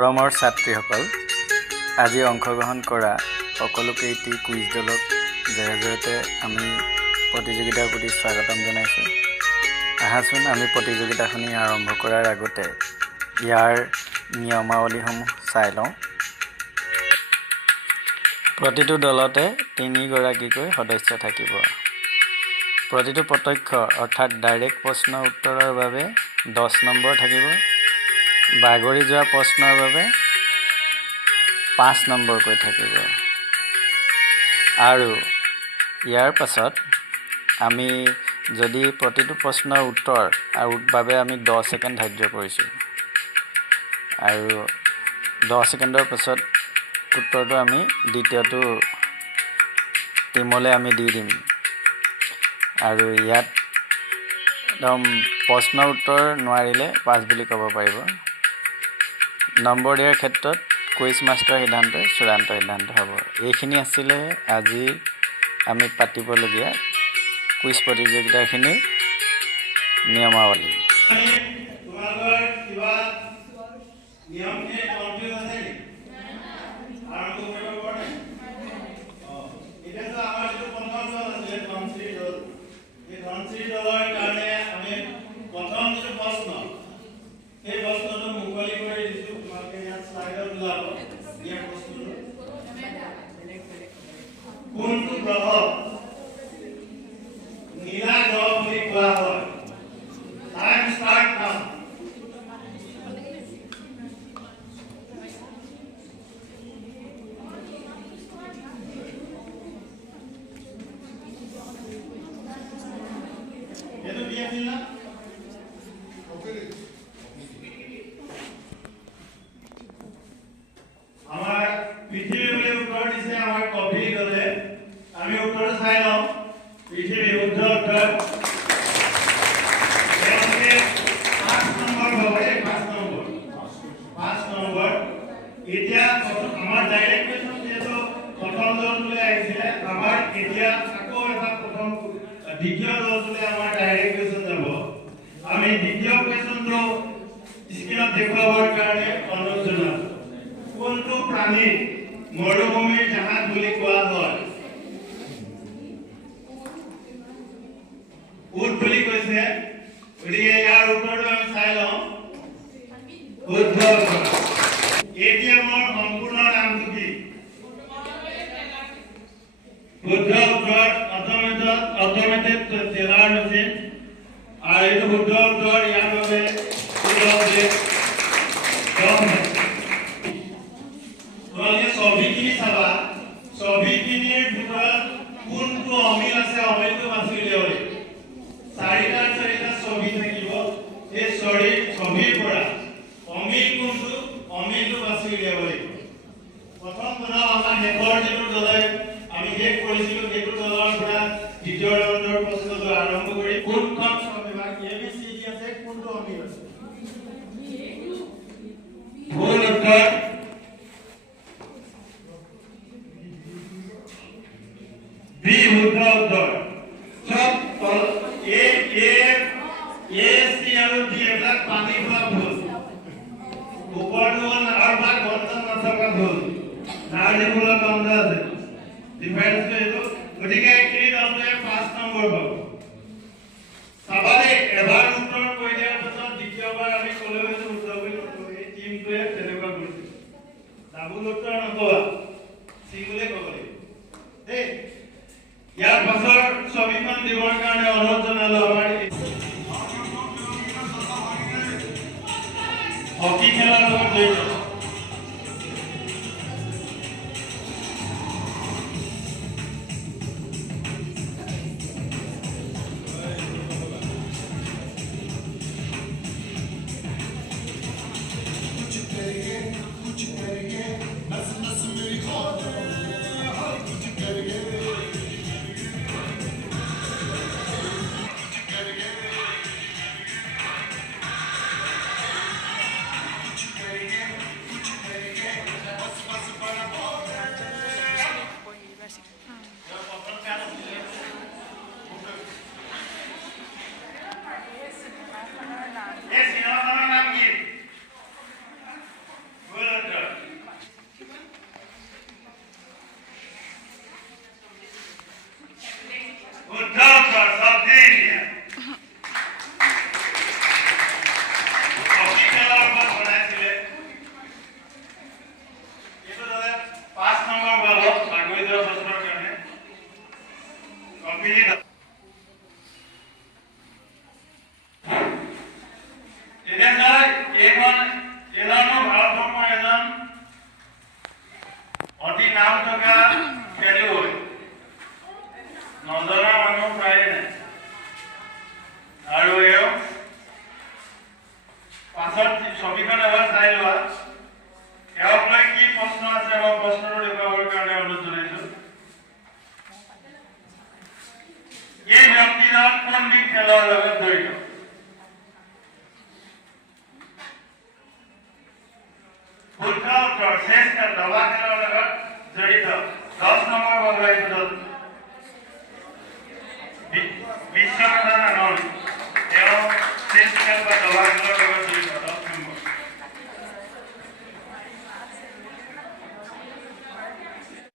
মৰমৰ ছাত্ৰীসকল, আজি অংশগ্ৰহণ কৰা সকলোকে এটি কুইজ দলক জৰিয়তে আমি প্ৰতিযোগিতাৰ প্ৰতি স্বাগতম জনাইছোঁ। আহাচোন আমি প্ৰতিযোগিতাখনি আৰম্ভ কৰাৰ আগতে ইয়াৰ নিয়মাৱলীসমূহ চাই লওঁ। প্ৰতিটো দলতে ৩ গৰাকীকৈ সদস্য থাকিব। প্ৰতিটো প্ৰত্যক্ষ অৰ্থাৎ ডাইৰেক্ট প্ৰশ্নৰ উত্তৰৰ বাবে 10 নম্বৰ থাকিব। বাগৰি যোৱা প্ৰশ্নৰ বাবে 5 নম্বৰকৈ থাকিব। আৰু ইয়াৰ পাছত আমি যদি প্ৰতিটো প্ৰশ্নৰ উত্তৰ আৰু বাবে আমি 10 ছেকেণ্ড ধাৰ্য কৰিছোঁ আৰু 10 ছেকেণ্ডৰ পাছত উত্তৰটো আমি দ্বিতীয়টো টিমলৈ আমি দি দিম। আৰু ইয়াত একদম প্ৰশ্নৰ উত্তৰ নোৱাৰিলে পাছ বুলি ক'ব পাৰিব। নম্বৰ দিয়াৰ ক্ষেত্ৰত কুইজ মাষ্টৰ সিদ্ধান্তই চূড়ান্ত সিদ্ধান্ত হ'ব। এইখিনি আছিলে আজি আমি পাতিবলগীয়া কুইজ প্ৰতিযোগিতাখিনিৰ নিয়মাৱলী। কোনটো গ্ৰহ নীলা গ্ৰহ বুলি কোৱা হয়? টাইম ষ্টাৰ্ট নাও। এইটো কি আছিল না? আমাৰ পৃথিৱী বুলি উত্তৰ দিছে আমাৰ কপি দলে। আমি উত্তৰটো চাই লওঁ। পৃথিৱী শুদ্ধ উত্তৰ। তেওঁলোকে 5 নম্বৰ হবে। 5 নম্বৰ। এতিয়া আমাৰ ডাইৰেক্ট কুৱেশ্যন যিহেতু প্ৰথম দলটোলৈ আহিছিলে, আমাৰ এতিয়া আকৌ এটা দ্বিতীয় দলটোলৈ আমাৰ ডাইৰেক্ট কুৱেশ্যন যাব। আমি দ্বিতীয় কুৱেশ্যনটো স্ক্ৰীনত দেখুৱাবৰ কাৰণে অনুৰোধ জনাম। কোনটো প্ৰাণী মৰুভূমিৰ জাহাজ বুলি কোৱা হয়? উট বুলি কৈছে। গতিকে ইয়াৰ উত্তৰটো আমি চাই লওঁ। শুদ্ধ উত্তৰ। এটিএমৰ সম্পূৰ্ণ নামটো কি? শুদ্ধ উত্তৰ। Automated teller machine. আৰু এইটো শুদ্ধ উত্তৰ। ইয়াৰ বাবে তোমালোকে ছবিখিনি চাবা। ছবিখিনিৰ ভিতৰত কোনটো অমিল আছে অমিলটো বাছি উলিয়াব লাগিব। 4টা ছবি থাকিব। এই ছবিৰ পৰা অমিল কোনটো অমিলটো বাছি উলিয়াব লাগিব। প্ৰথম বনাও আমাৰ শেষৰ যিটো দলে আমি শেষ কৰিছিলোঁ সেইটো দলৰ পৰা দ্বিতীয় ৰাউণ্ডৰ প্ৰশ্নটো আৰম্ভ কৰি কোনখন ছবি বা ABCD আছে কোনটো অমিল আছে? ভুল উত্তৰ। বি শুদ্ধ উত্তৰ। চব এ চি আৰু ডি এইবিলাক পানী খোৱা ভুল। ওপৰটো আৰু বা গন্ধ নথকা ভুল। নাৰ্জী ফুলৰ গন্ধ আছে। ডিফাৰেন্সটো এইটো। গতিকে এই দলটোৱে 5 নম্বৰ পাব। চাবা দেই, এবাৰ উত্তৰ কৈ দিয়াৰ পাছত দ্বিতীয়বাৰ আমি ক'লেও এইটো শুদ্ধ বুলি নকওঁ। এই টিমটোৱে তেনেকুৱা কৰিছে। ডাবুল উত্তৰ নকবা, চিংগুলে ক'ব লাগিব দেই। ইয়াৰ পাছৰ ছবিখন দিবৰ কাৰণে অনুৰোধ জনালো। আমাৰ হকী খেলাৰ লগত জড়িত। উত্তৰ শেষ খেল দবা খেলৰ লগত জড়িত 10 নম্বৰ বগৰাই ফুটত বিশ্বনাথন আনন্দ তেওঁ শেষ খেল বা দবা খেলৰ